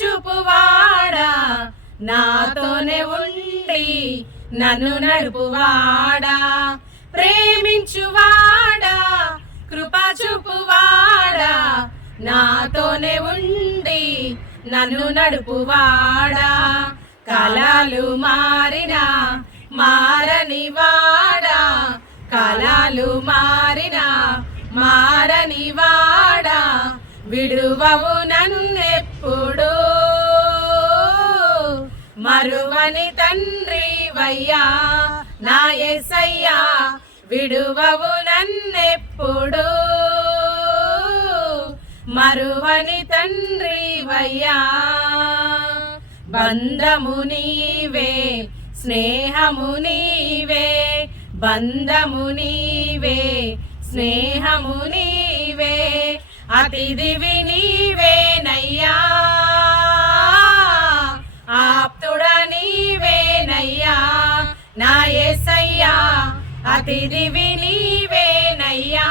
చూపువాడా నాతోనే ఉండి నన్ను నడుపువాడా ప్రేమించువాడా కృప చూపువాడా నాతోనే ఉండి నన్ను నడుపువాడా కాలాలు మారినా మారని వాడా కాలాలు మారినా మారని వాడా విడువవు నన్నెప్పుడు మరువని తండ్రి వయ్యా నా యేసయ్యా విడువవు నన్నెప్పుడు మరువని తండ్రి వయ్యా బంధము నీవే స్నేహము నీవే బంధము నీవే స్నేహము నీవే అతిథివి నీవేనయ్యా ఆప్తుడ నీవేనయ్యా నా యేసయ్యా అతిథివి నీవేనయ్యా